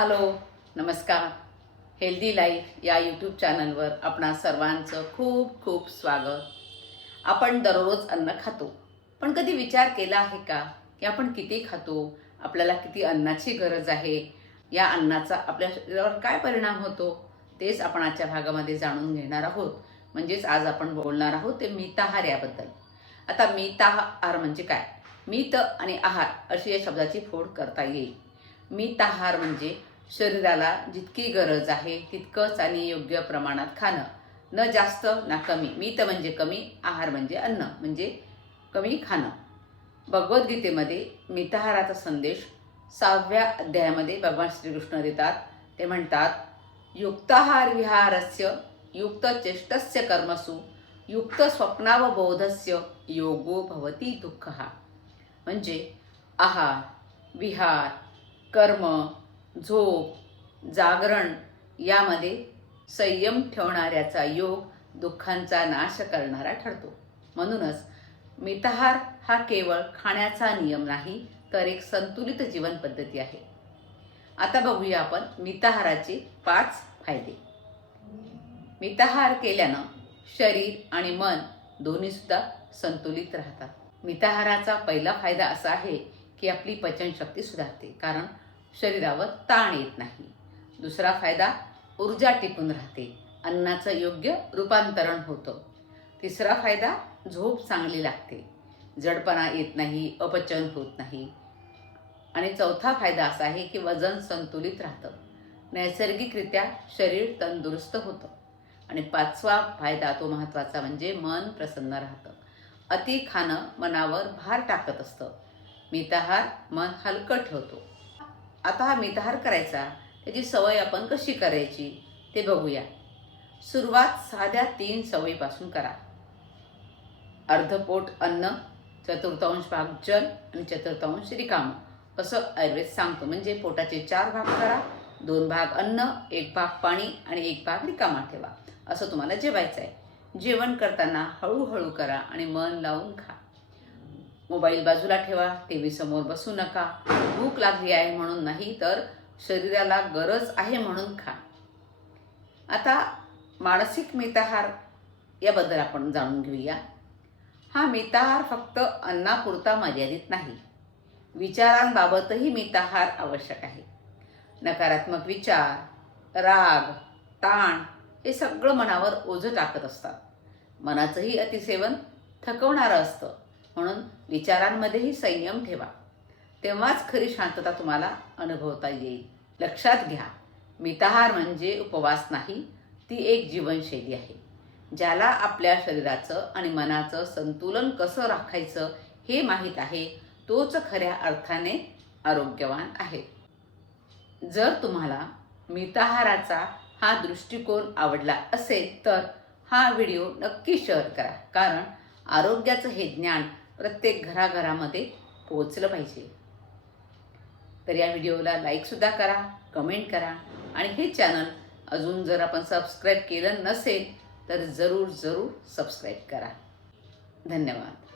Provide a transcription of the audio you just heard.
Hello नमस्कार. Healthy life या YouTube चॅनलवर आपणा सर्वांचं खूप खूप स्वागत. आपण दररोज अन्न खातो. पण कधी विचार केला आहे का की आपण किती खातो? आपल्याला किती अन्नाची गरज आहे? या अन्नाचा आपल्या शरीरावर काय परिणाम होतो? तेच आपण आजच्या भागामध्ये जाणून घेणार आहोत. म्हणजेच आज आपण बोलणार आहोत ते मिताहार याबद्दल. आता मिताहार म्हणजे काय? मित आणि आहार अशी या शब्दाची फोड करता येईल. मिताहार म्हणजे शरीराला जितकी गरज आहे तितकंच आणि योग्य प्रमाणात खाणं. न जास्त ना कमी. मित म्हणजे कमी आहार म्हणजे अन्न म्हणजे कमी खाणं. भगवद्गीतेमध्ये मिताहाराचा संदेश सहाव्या अध्यायामध्ये भगवान श्रीकृष्ण देतात. ते म्हणतात युक्ताहार विहारस्य युक्त चेष्टस्य कर्मसु युक्त स्वप्नावबोधस्य योगो भवती दुःख. म्हणजे आहार विहार कर्म झोप जागरण यामध्ये संयम ठेवणाऱ्याचा योग दुःखांचा नाश करणारा ठरतो. म्हणूनच मिताहार हा केवळ खाण्याचा नियम नाही तर एक संतुलित जीवन पद्धती आहे. आता बघूया आपण मिताहाराचे पाच फायदे. मिताहार केल्यानं शरीर आणि मन दोन्हीसुद्धा संतुलित राहतात. मिताहाराचा पहिला फायदा असा आहे की आपली पचनशक्ती सुधारते कारण शरीरावर ताण येत नाही. दुसरा फायदा ऊर्जा टिकून राहते. अन्नाचं योग्य रूपांतरण होतं. तिसरा फायदा झोप चांगली लागते. जडपणा येत नाही अपचन होत नाही. आणि चौथा फायदा असा आहे की वजन संतुलित राहतं. नैसर्गिकरित्या शरीर तंदुरुस्त होतं. आणि पाचवा फायदा तो महत्त्वाचा म्हणजे मन प्रसन्न राहतं. अति खाणं मनावर भार टाकत असतं. मिताहार मन हलकं ठेवतो. आता हा मिताहार करायचा त्याची सवय आपण कशी करायची ते बघूया. सुरुवात साध्या तीन सवयीपासून करा. अर्धपोट अन्न चतुर्थांश भाग जल आणि चतुर्थांश रिकाम. असं आयुर्वेद सांगतो. म्हणजे पोटाचे चार भाग करा. दोन भाग अन्न एक भाग पाणी आणि एक भाग रिकामा ठेवा. असं तुम्हाला जेवायचं आहे जेवण करताना हळूहळू करा आणि मन लावून खा. मोबाईल बाजूला ठेवा टी व्ही समोर बसू नका. भूक लागली आहे म्हणून नाही तर शरीराला गरज आहे म्हणून खा. आता मानसिक मिताहार याबद्दल आपण जाणून घेऊया. हा मिताहार फक्त अन्नापुरता मर्यादित नाही. विचारांबाबतही मिताहार आवश्यक आहे. नकारात्मक विचार राग ताण हे सगळं मनावर ओझं टाकत असतात. मनाचंही अतिसेवन थकवणारं असतं. म्हणून विचारांमध्येही संयम ठेवा. तेव्हाच खरी शांतता तुम्हाला अनुभवता येईल. लक्षात घ्या मिताहार म्हणजे उपवास नाही ती एक जीवनशैली आहे. ज्याला आपल्या शरीराचं आणि मनाचं संतुलन कसं राखायचं हे माहीत आहे तोच खऱ्या अर्थाने आरोग्यवान आहे. जर तुम्हाला मिताहाराचा हा दृष्टिकोन आवडला असेल तर हा व्हिडिओ नक्की शेअर करा. कारण आरोग्याचं हे ज्ञान प्रत्येक घराघरामध्ये पोहोचलं पाहिजे. तर या व्हिडिओला लाईकसुद्धा करा कमेंट करा आणि हे चॅनल अजून जर आपण सबस्क्राईब केलं नसेल तर जरूर जरूर सबस्क्राईब करा. धन्यवाद.